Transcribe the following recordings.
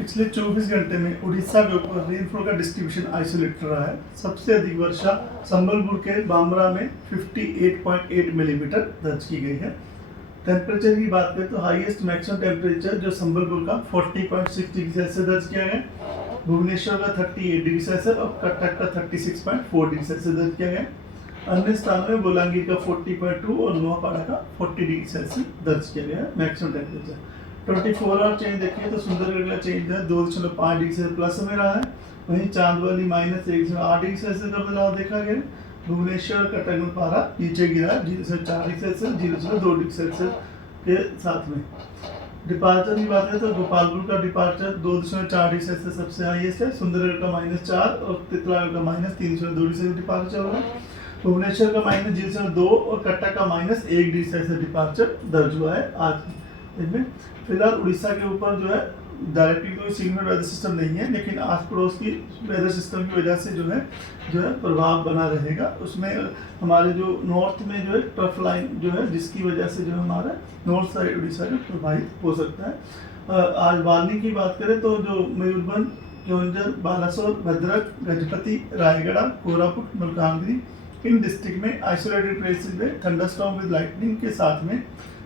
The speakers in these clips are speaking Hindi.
पिछले 24 घंटे में उड़ीसा के ऊपर रेनफॉल का डिस्ट्रीब्यूशन आइसोलेटेड रहा है। सबसे अधिक वर्षा संबलपुर के बामरा में 58.8 मिलीमीटर दर्ज की गई है। टेम्परेचर की बात करें तो हाईएस्ट मैक्सिमम टेम्परेचर जो संबलपुर का 40.6 डिग्री सेल्सियस दर्ज किया गया, भुवनेश्वर का 38 डिग्री सेल्सियस और कटक का 36.4 डिग्री सेल्सियस दर्ज किया गया। अन्य स्थानों में बोलांगीर का 40.2 और नोआपाड़ा का 40 डिग्री सेल्सियस दर्ज किया गया है मैक्सिमम टेम्परेचर। 24 आवर चेंज देखें तो सुंदरगढ़ का चेंज जो है 2.5 डिग्री सेल्सियस प्लस में रहा है। वहीं चांदवाली -1.8 डिग्री सेल्सियस का बदलाव देखा गया। भुवनेश्वर कटक में पारा नीचे गिरा 0.4 डिग्री सेल्सियस 0.2 डिग्री सेल्सियस के साथ में। डिपार्चर की बात करें तो गोपालपुर का डिपार्चर 2.4 डिग्री सेल्सियस सबसे हाईएस्ट है। सुंदरगढ़ का -4 और तितलागढ़ का -3.2 डिग्री सेल्सियस डिपार्चर चल रहा है। भुवनेश्वर का -0.2 और कटक का -1 डिग्री सेल्सियस डिपार्चर दर्ज हुआ है आज में। फिलहाल उड़ीसा के ऊपर जो है डायरेक्टली कोई सिग्नल वेदर सिस्टम नहीं है, लेकिन आस पड़ोस की वेदर सिस्टम की वजह से जो है प्रभाव बना रहेगा। उसमें हमारे जो नॉर्थ में जो है ट्रफ लाइन जो है जिसकी वजह से जो हमारा नॉर्थ साइड उड़ीसा जो प्रभावित हो सकता है। आज वार्निंग की बात करें तो जो मयूरभंज, केओंझर, बालासोर, भद्रक, गजपति, रायगढ़, कोरापुट, मलकानगिरी इन डिस्ट्रिक्ट में आइसोलेटेड प्लेसेस में थंडरस्टॉर्म विद लाइटनिंग के साथ में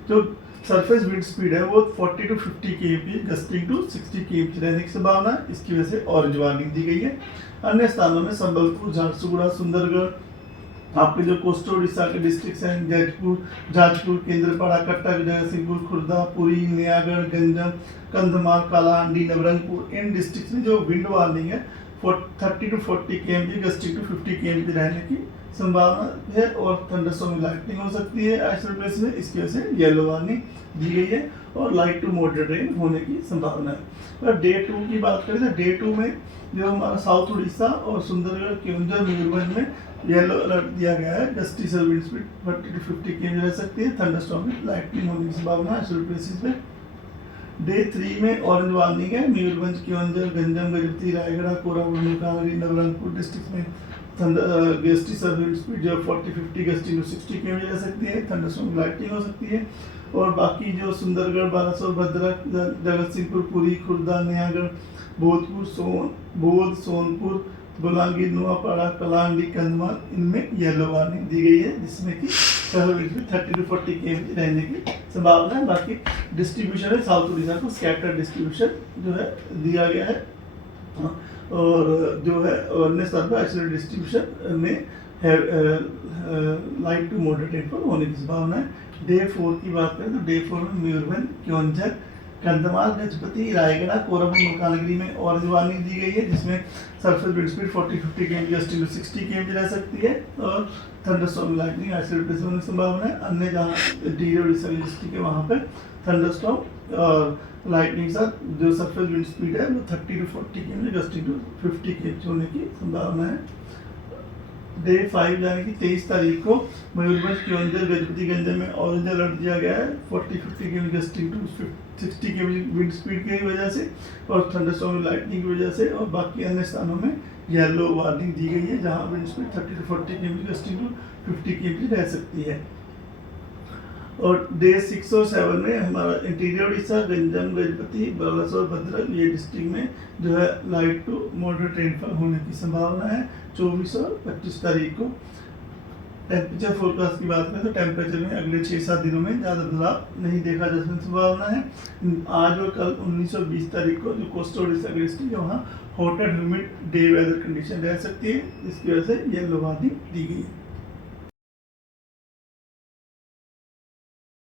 जो सरफेस विंड स्पीड है वो 40 to 50 kmph gusting to 60 kmph रहने की संभावना है। इसकी वजह से ऑरेंज वार्निंग दी गई है। अन्य स्थानों में संबलपुर, झारसुगुड़ा, सुंदरगढ़, आपके जो कोस्टल उड़ीसा के डिस्ट्रिक्ट हैं जाजपुर, केंद्रपाड़ा, कटक, जगतसिंहपुर, खुर्दा, पुरी, नयागढ़, गंजम, कंधमाल, कालाहांडी, नवरंगपुर इन डिस्ट्रिक्ट में जो विंड वार्निंग है 30 to 40 kmph gusting to 50 kmph रहने की संभावना है और थंडरस्टॉर्म लाइटनिंग हो सकती है आइसोलेटेड प्लेस में। इसकी वजह से येलो वार्निंग दी गई है और लाइट टू मॉडरेट रेन होने की संभावना है। और डे 2 की बात करें तो डे 2 में जो हमारा साउथ उड़ीसा और सुंदरगढ़, केओंझर, मयूरभंज में येलो अलर्ट दिया गया है। गस्टी से विंड स्पीड 40 to 50 kmph रह सकती है। थंडरस्टॉर्म में लाइटनिंग होने की संभावना है आइसोलेटेड प्लेसेस में। डे 3 में ऑरेंज वार्निंग है। मयूरभंज, केओंझर, गंजम, गजपति, रायगढ़, कोरापुट, मलकानगिरी, नवरंगपुर डिस्ट्रिक्ट में गस्टी सर्विस स्पीड जो 40-50 गस्टिंग टू 60 kmph रह सकती है। थंडरस्टॉर्म लाइटनिंग हो सकती है। और बाकी जो सुंदरगढ़, बालासोर, भद्रक, जगतसिंहपुर, पुरी, खुर्दा, नयागढ़, बोध, सोनपुर, बोलांगीर, नोआपाड़ा, कलाहांडी, कंधमाल इनमें येलो वार्निंग दी गई है, जिसमें कि 30 to 40 kmph रहने की संभावना है। बाकी डिस्ट्रीब्यूशन है साउथ उड़ीसा को स्कैटर डिस्ट्रीब्यूशन जो है दिया गया है और जो है अन्य स्थान पर आइसोलेटेड डिस्ट्रीब्यूशन में लाइट टू मॉडरेट रेनफॉल होने की संभावना है। डे 4 की बात करें तो डे 4 में मयूरभंज, केओंझर, कंधमाल, गजपति, रायगढ़, कोरापुट, मलकानगिरी में ऑरेंज वार्निंग दी गई है, जिसमें surface wind speed 40-50 kmph gusting to 60 kmph रह सकती है और थंडरस्टॉर्म लाइटनिंग आइसोलेटेड प्लेस होने की संभावना है। अन्य जहाँ इंटीरियर उड़ीसा डिस्ट्रिक्ट है वहाँ पर थंडरस्टॉर्म और लाइटनिंग के साथ जो सरफेस विंड स्पीड है वो 30 to 40 kmph gusting to 50 kmph होने की संभावना है। डे 5 यानी कि 23 तारीख को मयूरभंज, केओंझर, गजपति, गंजम में ऑरेंज अलर्ट दिया गया है 40-50 kmph gusting to 60 kmph wind speed की वजह से और थंडरस्टॉर्म लाइटनिंग की वजह से। और बाकी अन्य स्थानों में येलो वार्निंग दी गई है जहां wind speed 30 to 40 kmph gusting to 50 kmph रह सकती है। और डे 6 और 7 में हमारा इंटीरियर उड़ीसा, गंजम, गजपति, बालासोर, भद्रक ये डिस्ट्रिक्ट में जो है लाइट टू मॉडरेट रेनफॉल होने की संभावना है 24 और 25 तारीख को। टेम्परेचर फोरकास्ट की बात करें तो टेम्परेचर में अगले 6-7 दिनों में ज़्यादा बदलाव नहीं देखा जा सकने की संभावना है। आज और कल 19 और 20 तारीख को जो कोस्टल उड़ीसा की डिस्ट्रिक्ट है वहाँ hot and humid day weather condition रह सकती है, जिसकी वजह से येलो वार्निंग दी गई है।